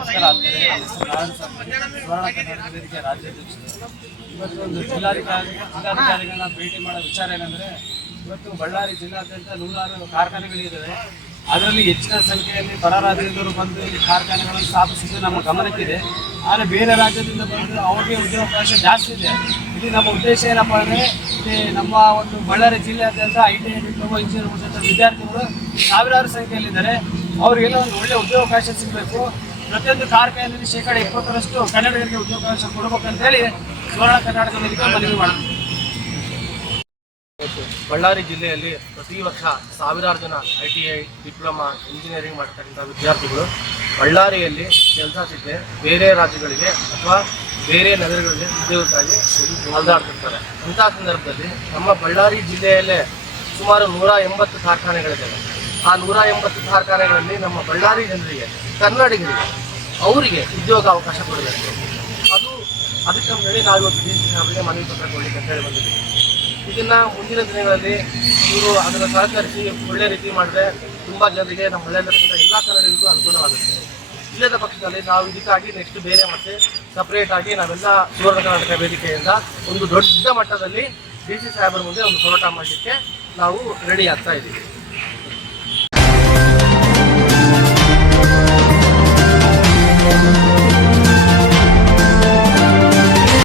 ನಮಸ್ಕಾರ ಇವತ್ತು ಒಂದು ಜಿಲ್ಲಾಧಿಕಾರಿ ಜಿಲ್ಲಾಧಿಕಾರಿಗಳನ್ನ ಭೇಟಿ ಮಾಡೋ ವಿಚಾರ ಏನಂದ್ರೆ ಇವತ್ತು ಬಳ್ಳಾರಿ ಜಿಲ್ಲಾದ್ಯಂತ ನೂರಾರು ಕಾರ್ಖಾನೆಗಳಿದ್ದಾವೆ ಅದರಲ್ಲಿ ಹೆಚ್ಚಿನ ಸಂಖ್ಯೆಯಲ್ಲಿ ಹೊರ ರಾಜ್ಯದವರು ಬಂದು ಇಲ್ಲಿ ಕಾರ್ಖಾನೆಗಳನ್ನು ಸ್ಥಾಪಿಸಿದ್ದು ನಮ್ಮ ಗಮನಕ್ಕಿದೆ ಆದರೆ ಬೇರೆ ರಾಜ್ಯದಿಂದ ಬಂದು ಅವರಿಗೆ ಉದ್ಯೋಗಾವಕಾಶ ಜಾಸ್ತಿ ಇದೆ ಇಲ್ಲಿ ನಮ್ಮ ಉದ್ದೇಶ ಏನಪ್ಪ ಅಂದರೆ ಇಲ್ಲಿ ನಮ್ಮ ಒಂದು ಬಳ್ಳಾರಿ ಜಿಲ್ಲೆಯಾದ್ಯಂತ I T I diploma engineer ವಿದ್ಯಾರ್ಥಿಗಳು ಸಾವಿರಾರು ಸಂಖ್ಯೆಯಲ್ಲಿದ್ದಾರೆ. ಅವರಿಗೆಲ್ಲ ಒಂದು ಒಳ್ಳೆಯ ಉದ್ಯೋಗಾವಕಾಶ ಸಿಗಬೇಕು. ಪ್ರತಿಯೊಂದು ಕಾರ್ಖಾನೆಯಲ್ಲಿ ಶೇಕಡ ಇಪ್ಪತ್ತರಷ್ಟು ಕನ್ನಡಿಗರಿಗೆ ಉದ್ಯೋಗಾವಕಾಶ ಕೊಡಬೇಕಂತೇಳಿ ಸುವರ್ಣ ಕರ್ನಾಟಕ ವೇದಿಕೆ ಮನವಿ ಮಾಡ್ತೀವಿ ಬಳ್ಳಾರಿ ಜಿಲ್ಲೆಯಲ್ಲಿ ಪ್ರತಿ ವರ್ಷ ಸಾವಿರಾರು ಜನ I T I diploma, engineering ಮಾಡ್ತಕ್ಕಂಥ ವಿದ್ಯಾರ್ಥಿಗಳು ಬಳ್ಳಾರಿಯಲ್ಲಿ ಕೆಲಸ ಸಿಗದೆ ಬೇರೆ ರಾಜ್ಯಗಳಿಗೆ ಅಥವಾ ಬೇರೆ ನಗರಗಳಿಗೆ ಉದ್ಯೋಗಕ್ಕಾಗಿ ಅಲ್ದಾಡ್ತಿರ್ತಾರೆ ಇಂಥ ಸಂದರ್ಭದಲ್ಲಿ ನಮ್ಮ ಬಳ್ಳಾರಿ ಜಿಲ್ಲೆಯಲ್ಲೇ ಸುಮಾರು ನೂರ ಎಂಬತ್ತು ಕಾರ್ಖಾನೆಗಳಿದ್ದಾವೆ. ಆ ನೂರ ಎಂಬತ್ತು ಕಾರ್ಖಾನೆಗಳಲ್ಲಿ ನಮ್ಮ ಬಳ್ಳಾರಿ ಜನರಿಗೆ, ಕನ್ನಡಿಗರಿಗೆ, ಅವರಿಗೆ ಉದ್ಯೋಗ ಅವಕಾಶ ಕೊಡಬೇಕು. ಅದು ಅದಕ್ಕೆ ಹೇಳಿ ನಾವು ಇವತ್ತು ಡಿ ಸಿ ಸಾಹೇಬರಿಗೆ ಮನವಿ ಪತ್ರ ಕೊಡಲಿಕ್ಕೆ ಅಂತ ಹೇಳಿ ಬಂದಿದ್ದೀವಿ. ಇದನ್ನು ಮುಂದಿನ ದಿನಗಳಲ್ಲಿ ಇವರು ಅದನ್ನು ಸಹಕರಿಸಿ ಒಳ್ಳೆ ರೀತಿ ಮಾಡಿದ್ರೆ ತುಂಬ ಜನರಿಗೆ ನಮ್ಮ ಹಳ್ಳಿಯಲ್ಲಿರ್ತಕ್ಕಂಥ ಎಲ್ಲ ಕನ್ನಡಿಗರಿಗೂ ಅನುಕೂಲವಾಗುತ್ತೆ. ಇಲ್ಲದ ಪಕ್ಷದಲ್ಲಿ ನಾವು ಇದಕ್ಕಾಗಿ ನೆಕ್ಸ್ಟ್ ಬೇರೆ ಮತ್ತೆ ಸಪ್ರೇಟ್ ಆಗಿ ನಾವೆಲ್ಲ ಸುವರ್ಣ ಕರ್ನಾಟಕ ವೇದಿಕೆಯಿಂದ ಒಂದು ದೊಡ್ಡ ಮಟ್ಟದಲ್ಲಿ ಡಿ ಸಿ ಸಾಹೇಬರ ಮುಂದೆ ಒಂದು ಹೋರಾಟ ಮಾಡಲಿಕ್ಕೆ ನಾವು ರೆಡಿ ಆಗ್ತಾ ಇದ್ದೀವಿ.